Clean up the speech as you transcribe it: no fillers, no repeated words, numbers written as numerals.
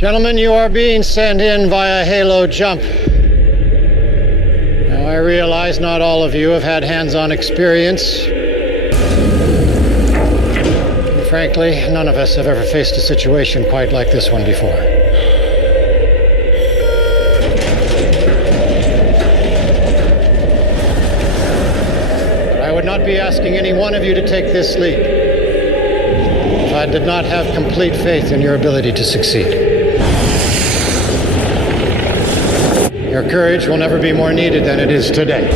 Gentlemen, you are being sent in via Halo jump. Now, I realize not all of you have had hands-on experience. And frankly, none of us have ever faced a situation quite like this one before. But I would not be asking any one of you to take this leap if I did not have complete faith in your ability to succeed. Your courage will never be more needed than it is today.